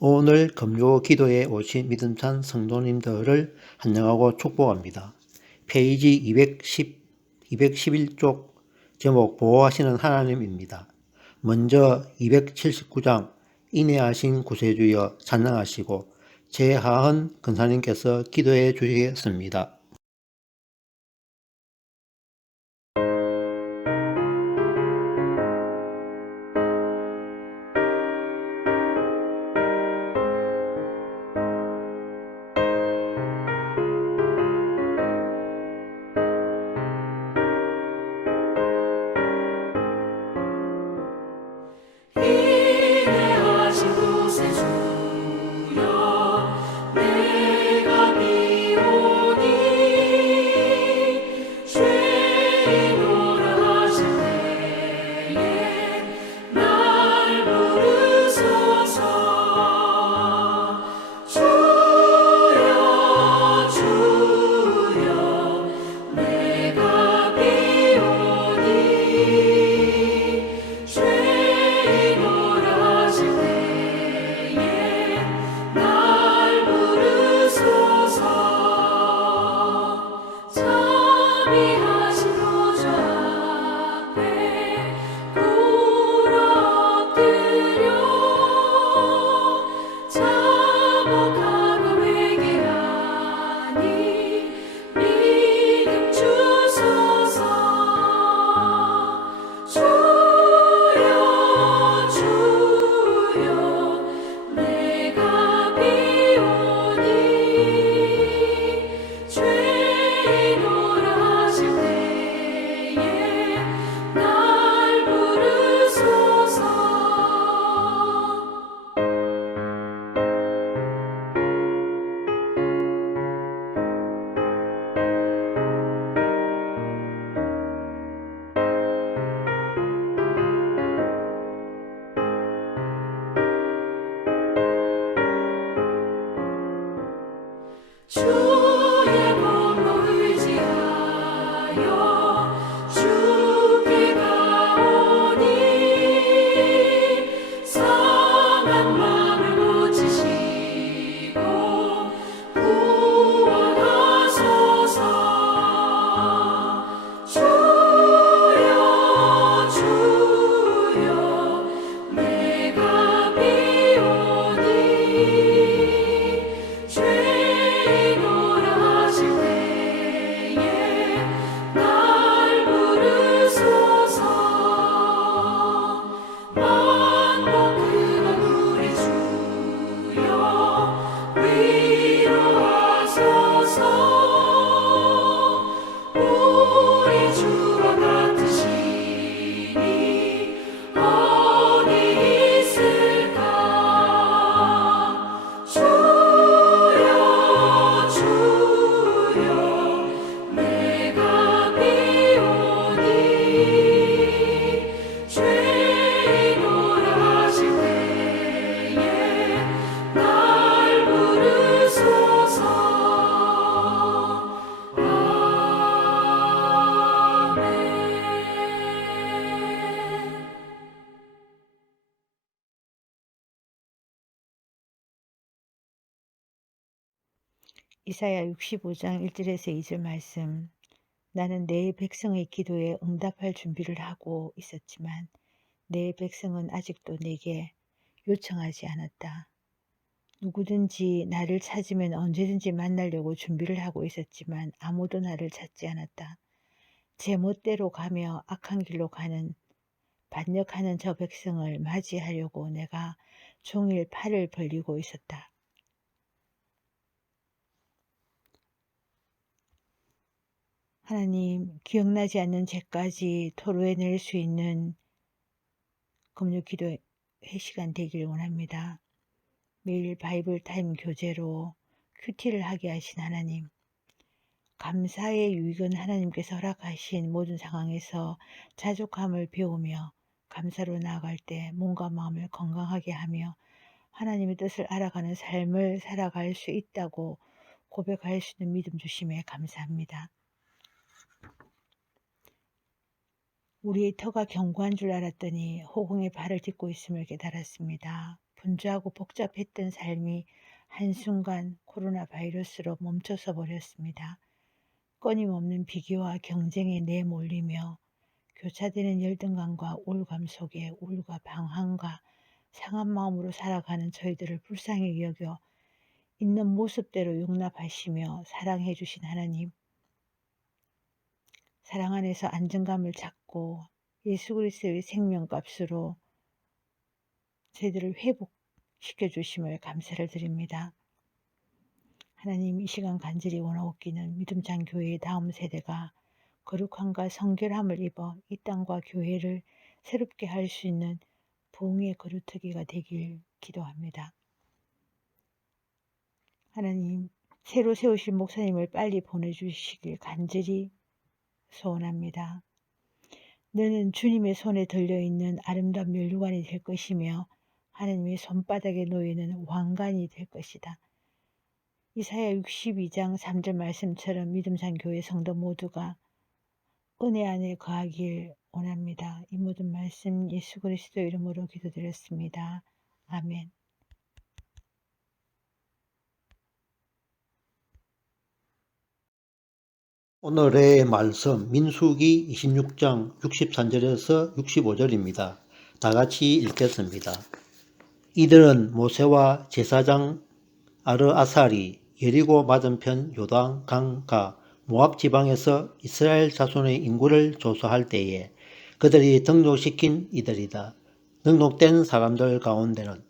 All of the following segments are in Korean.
오늘 금요 기도에 오신 믿음찬 성도님들을 환영하고 축복합니다. 페이지 211쪽 제목 보호하시는 하나님입니다. 먼저 279장 인내하신 구세주여 찬양하시고 제하은 근사님께서 기도해 주시겠습니다. 인내하신 구세주여 내가 비오니 죄인노라 하실 때에 날 부르소서. 주여 주여 내가 비오니 죄인노라 하실 때에 날 부르소서. 자비하신 보좌 앞에 꿇어 엎드려 자복하고 회개하니 믿음 주소서. 주여 주여 내가 비오니 죄인노라 하실 때에 날 부르소서. 주의 공로 의지하여 주께 가오니 상한 마음을 고치시고 구원하소서. 주여 주여 내가 비오니 죄인노라 하실 때에 날 부르소서. 만복 그건 우리 주여 위로하소서. 우리 주와 같으시니 어디 있을까. 주여 주여 내가 비오니 죄인노라 하실 때에 날 부르소서. 아멘. 이사야 65장 1절에서 2절 말씀. 나는 내 백성의 기도에 응답할 준비를 하고 있었지만 내 백성은 아직도 내게 요청하지 않았다. 누구든지 나를 찾으면 언제든지 만나려고 준비를 하고 있었지만 아무도 나를 찾지 않았다. 제 멋대로 가며 악한 길로 가는 반역하는 저 백성을 맞이하려고 내가 종일 팔을 벌리고 있었다. 하나님, 기억나지 않는 죄까지 토로해낼 수 있는 금요 기도 회시간 되길 원합니다. 매일 바이블 타임 교제로 큐티를 하게 하신 하나님, 감사의 유익은 하나님께서 허락하신 모든 상황에서 자족함을 배우며 감사로 나아갈 때 몸과 마음을 건강하게 하며 하나님의 뜻을 알아가는 삶을 살아갈 수 있다고 고백할 수 있는 믿음 주심에 감사합니다. 우리의 터가 견고한 줄 알았더니 호공의 발을 딛고 있음을 깨달았습니다. 분주하고 복잡했던 삶이 한순간 코로나 바이러스로 멈춰서 버렸습니다. 끊임없는 비교와 경쟁에 내몰리며 교차되는 열등감과 우울감 속에 우울과 방황과 상한 마음으로 살아가는 저희들을 불쌍히 여겨 있는 모습대로 용납하시며 사랑해 주신 하나님, 사랑 안에서 안정감을 찾고 예수 그리스도의 생명값으로 저희들을 회복시켜 주심을 감사를 드립니다. 하나님, 이 시간 간절히 원하옵기는 믿음찬 교회의 다음 세대가 거룩함과 성결함을 입어 이 땅과 교회를 새롭게 할 수 있는 부흥의 거루터기가 되길 기도합니다. 하나님, 새로 세우실 목사님을 빨리 보내주시길 간절히 소원합니다. 너는 주님의 손에 들려있는 아름다운 면류관이 될 것이며 하나님의 손바닥에 놓이는 왕관이 될 것이다. 이사야 62장 3절 말씀처럼 믿음산 교회 성도 모두가 은혜 안에 거하길 원합니다. 이 모든 말씀 예수 그리스도 이름으로 기도드렸습니다. 아멘. 오늘의 말씀 민수기 26장 63절에서 65절입니다. 다 같이 읽겠습니다. 이들은 모세와 제사장 아르아살이 여리고 맞은편 요단 강가 모압 지방에서 이스라엘 자손의 인구를 조사할 때에 그들이 등록시킨 이들이다. 등록된 사람들 가운데는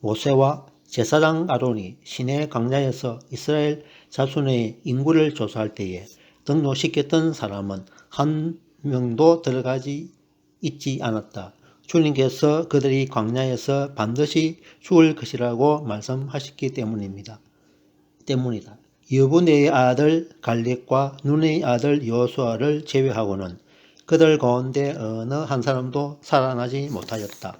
모세와 제사장 아론이 시내 광야에서 이스라엘 자손의 인구를 조사할 때에 등록시켰던 사람은 한 명도 들어가지 있지 않았다. 주님께서 그들이 광야에서 반드시 죽을 것이라고 말씀하셨기 때문이다. 여분의 아들 갈렙과 눈의 아들 여호수아를 제외하고는 그들 가운데 어느 한 사람도 살아나지 못하였다.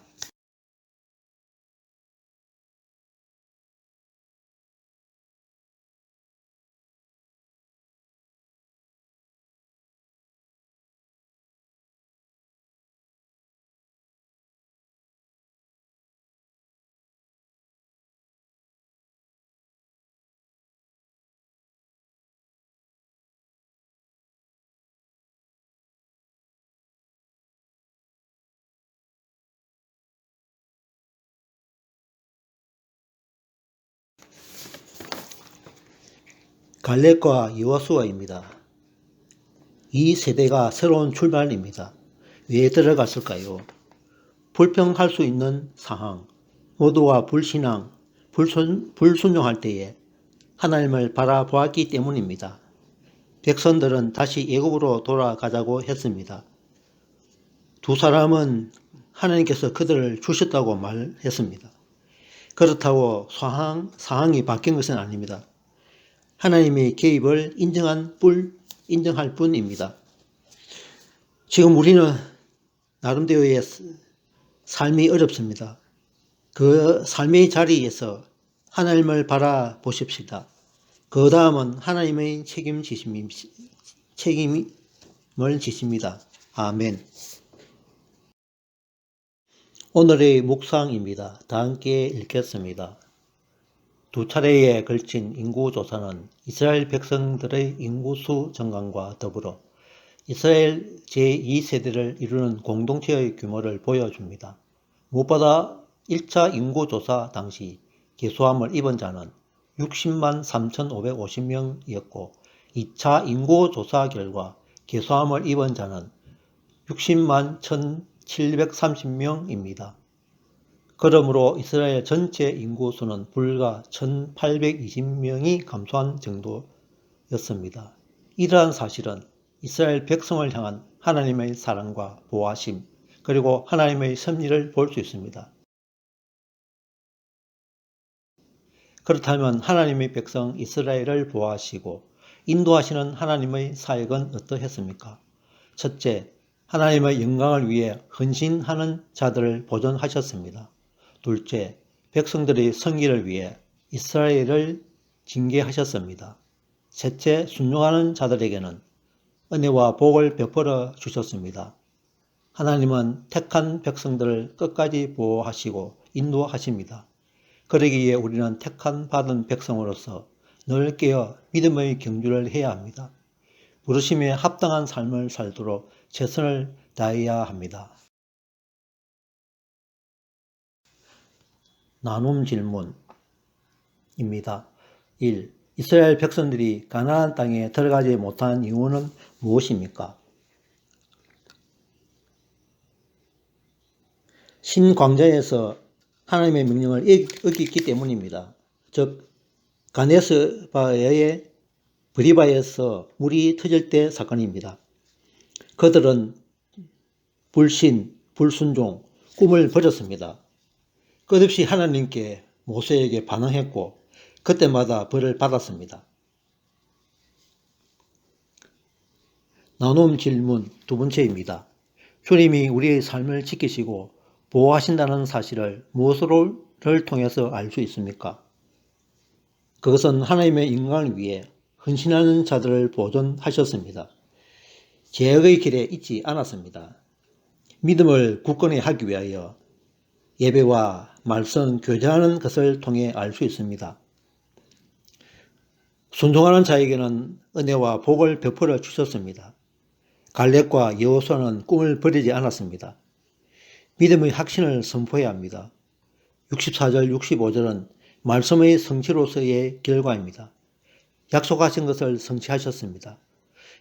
갈렙과 여호수아입니다. 이 세대가 새로운 출발입니다. 왜 들어갔을까요? 불평할 수 있는 상황, 모두가 불신앙, 불순종할 때에 하나님을 바라보았기 때문입니다. 백성들은 다시 애굽으로 돌아가자고 했습니다. 두 사람은 하나님께서 그들을 주셨다고 말했습니다. 그렇다고 상황이 바뀐 것은 아닙니다. 하나님의 개입을 인정할 뿐입니다. 지금 우리는 나름대로의 삶이 어렵습니다. 그 삶의 자리에서 하나님을 바라보십시다. 그 다음은 하나님의 책임을 지십니다. 아멘. 오늘의 묵상입니다. 다 함께 읽겠습니다. 두 차례에 걸친 인구조사는 이스라엘 백성들의 인구수 증가과 더불어 이스라엘 제2세대를 이루는 공동체의 규모를 보여줍니다. 무엇보다 1차 인구조사 당시 계수함을 입은 자는 60만 3,550명이었고 2차 인구조사 결과 계수함을 입은 자는 60만 1,730명입니다. 그러므로 이스라엘 전체 인구수는 불과 1,820명이 감소한 정도였습니다. 이러한 사실은 이스라엘 백성을 향한 하나님의 사랑과 보호하심, 그리고 하나님의 섭리를 볼 수 있습니다. 그렇다면 하나님의 백성 이스라엘을 보호하시고 인도하시는 하나님의 사역은 어떠했습니까? 첫째, 하나님의 영광을 위해 헌신하는 자들을 보존하셨습니다. 둘째, 백성들의 성기를 위해 이스라엘을 징계하셨습니다. 셋째, 순종하는 자들에게는 은혜와 복을 베풀어 주셨습니다. 하나님은 택한 백성들을 끝까지 보호하시고 인도하십니다. 그러기에 우리는 택한 받은 백성으로서 늘 깨어 믿음의 경주를 해야 합니다. 부르심에 합당한 삶을 살도록 최선을 다해야 합니다. 나눔 질문입니다. 1. 이스라엘 백성들이 가나안 땅에 들어가지 못한 이유는 무엇입니까? 신광야에서 하나님의 명령을 어겼기 때문입니다. 즉 가데스바네아의 브리바에서 물이 터질 때 사건입니다. 그들은 불신, 불순종, 꿈을 버렸습니다. 끝없이 하나님께 모세에게 반항했고 그때마다 벌을 받았습니다. 나눔 질문 두 번째입니다. 주님이 우리의 삶을 지키시고 보호하신다는 사실을 무엇을 통해서 알 수 있습니까? 그것은 하나님의 인간을 위해 헌신하는 자들을 보존하셨습니다. 죄악의 길에 있지 않았습니다. 믿음을 굳건히 하기 위하여 예배와 말씀, 교제하는 것을 통해 알 수 있습니다. 순종하는 자에게는 은혜와 복을 베풀어 주셨습니다. 갈렙과 여호수아는 꿈을 버리지 않았습니다. 믿음의 확신을 선포해야 합니다. 64절, 65절은 말씀의 성취로서의 결과입니다. 약속하신 것을 성취하셨습니다.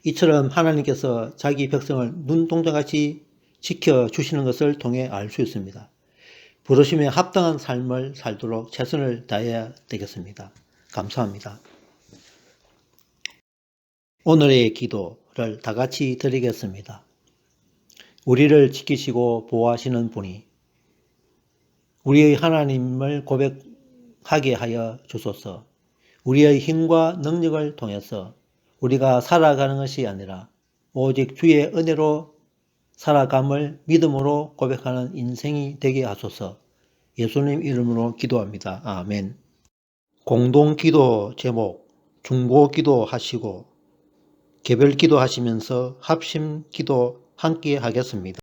이처럼 하나님께서 자기 백성을 눈동자같이 지켜주시는 것을 통해 알 수 있습니다. 부르심에 합당한 삶을 살도록 최선을 다해야 되겠습니다. 감사합니다. 오늘의 기도를 다 같이 드리겠습니다. 우리를 지키시고 보호하시는 분이 우리의 하나님을 고백하게 하여 주소서. 우리의 힘과 능력을 통해서 우리가 살아가는 것이 아니라 오직 주의 은혜로 살아감을 믿음으로 고백하는 인생이 되게 하소서. 예수님 이름으로 기도합니다. 아멘. 공동기도 제목 중보기도 하시고 개별기도 하시면서 합심기도 함께 하겠습니다.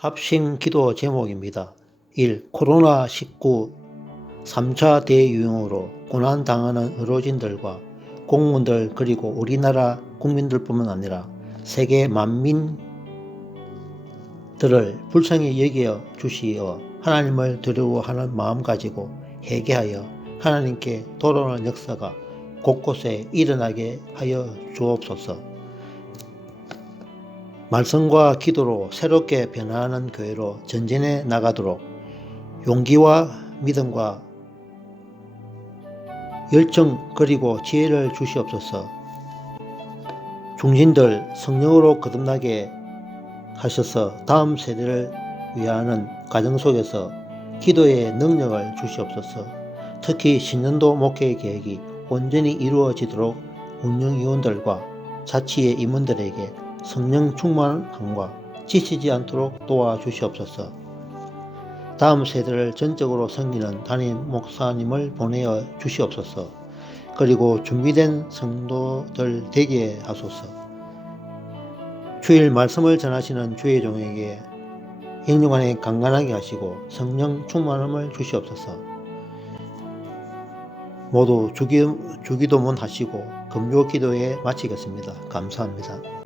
합심 기도 제목입니다. 1. 코로나19 3차 대유행으로 고난당하는 의료진들과 공무원들 그리고 우리나라 국민들뿐만 아니라 세계 만민들을 불쌍히 여겨 주시어 하나님을 두려워하는 마음 가지고 회개하여 하나님께 돌아오는 역사가 곳곳에 일어나게 하여 주옵소서. 말씀과 기도로 새롭게 변화하는 교회로 전진해 나가도록 용기와 믿음과 열정 그리고 지혜를 주시옵소서. 중진들 성령으로 거듭나게 하셔서 다음 세대를 위하는 가정 속에서 기도의 능력을 주시옵소서. 특히 신년도 목회 계획이 온전히 이루어지도록 운영위원들과 자치의 임원들에게 성령 충만함과 지치지 않도록 도와주시옵소서. 다음 세대를 전적으로 섬기는 담임 목사님을 보내어 주시옵소서. 그리고 준비된 성도들 되게 하소서. 주일 말씀을 전하시는 주의 종에게 영육안에 강건하게 하시고 성령 충만함을 주시옵소서. 모두 주기도문 하시고 금요 기도에 마치겠습니다. 감사합니다.